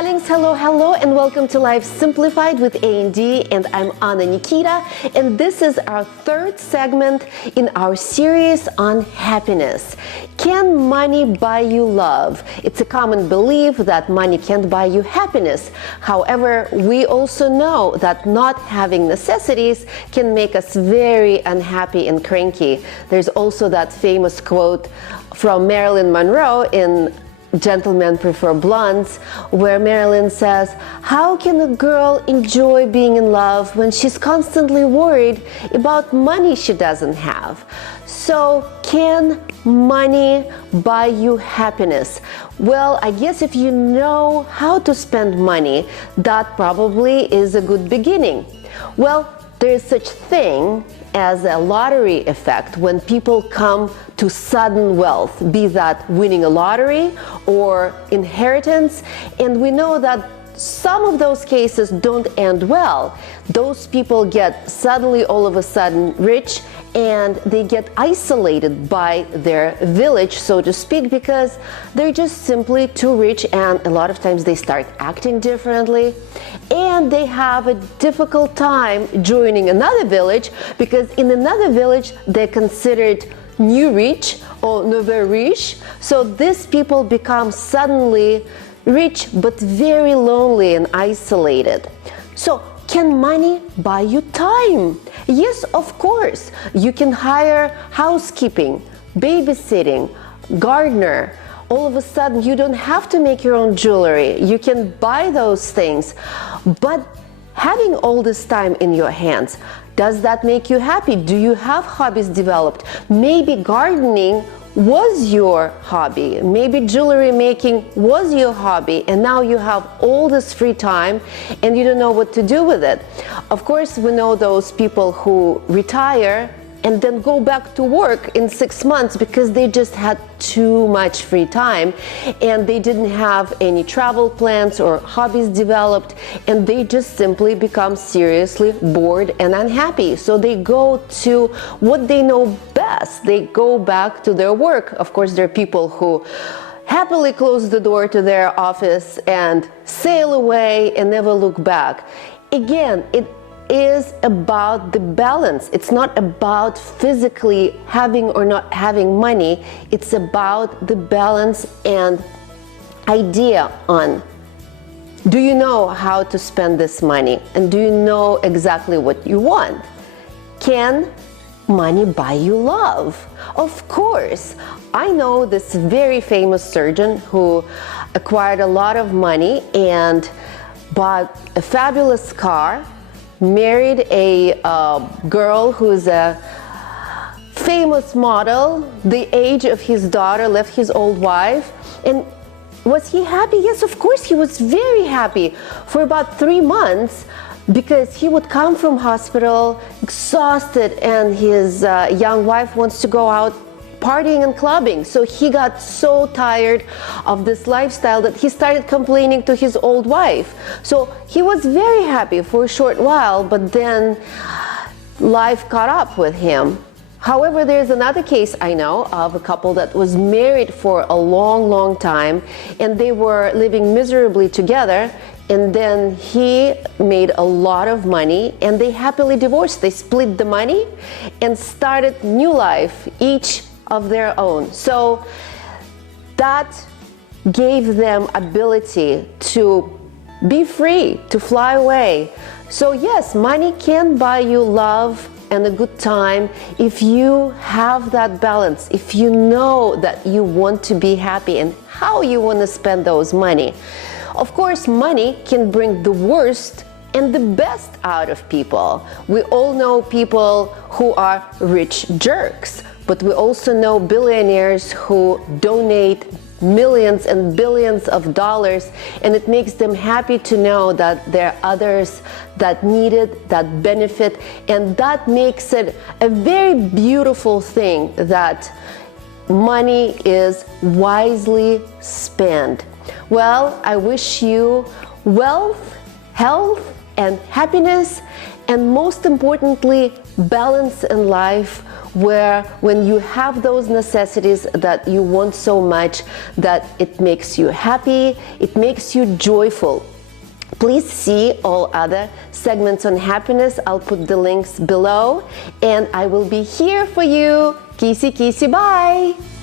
darlings, hello, and welcome to Life Simplified with A.N.D, and I'm Anna Nikita, and this is our third segment in our series on happiness. Can money buy you love? It's a common belief that money can't buy you happiness. However, we also know that not having necessities can make us very unhappy and cranky. There's also that famous quote from Marilyn Monroe in Gentlemen Prefer Blondes, where Marilyn says, "How can a girl enjoy being in love when she's constantly worried about money she doesn't have?" So, can money buy you happiness? Well, I guess if you know how to spend money, that probably is a good beginning. Well, there is such thing as a lottery effect when people come to sudden wealth, be that winning a lottery or inheritance, and we know that some of those cases don't end well. Those people get suddenly all of a sudden rich, and they get isolated by their village, so to speak, because they're just simply too rich, and a lot of times they start acting differently, and they have a difficult time joining another village, because in another village they're considered new rich or nouveau riche. So these people become suddenly rich but very lonely and isolated. So can money buy you time? Yes, of course. You can hire housekeeping, babysitting, gardener. All of a sudden, you don't have to make your own jewelry. You can buy those things. But having all this time in your hands, does that make you happy? Do you have hobbies developed? Maybe gardening was your hobby, maybe jewelry making was your hobby, and now you have all this free time and you don't know what to do with it. Of course, we know those people who retire and then go back to work in 6 months because they just had too much free time and they didn't have any travel plans or hobbies developed, and they just simply become seriously bored and unhappy. So they go to what they know best. They go back to their work. Of course, there are people who happily close the door to their office and sail away and never look back. Again, it is about the balance. It's not about physically having or not having money. It's about the balance and idea on, do you know how to spend this money, and do you know exactly what you want? Can money buy you love? Of course. I know this very famous surgeon who acquired a lot of money and bought a fabulous car, married a girl who's a famous model, the age of his daughter, left his old wife. And was he happy? Yes, of course he was very happy for about 3 months, because he would come from hospital exhausted and his young wife wants to go out partying and clubbing. So he got so tired of this lifestyle that he started complaining to his old wife. So he was very happy for a short while, but then life caught up with him. However, there's another case I know of a couple that was married for a long time, and they were living miserably together, and then he made a lot of money and they happily divorced. They split the money and started new life, each of their own. So that gave them ability to be free, to fly away. So yes, money can buy you love and a good time if you have that balance, if you know that you want to be happy and how you want to spend those money. Of course, money can bring the worst and the best out of people. We all know people who are rich jerks, but we also know billionaires who donate millions and billions of dollars, and it makes them happy to know that there are others that need it, that benefit, and that makes it a very beautiful thing that money is wisely spent. Well, I wish you wealth, health, and happiness, and most importantly, balance in life where when you have those necessities that you want so much, that it makes you happy, it makes you joyful. Please see all other segments on happiness. I'll put the links below, and I will be here for you. Kissy, kissy, bye!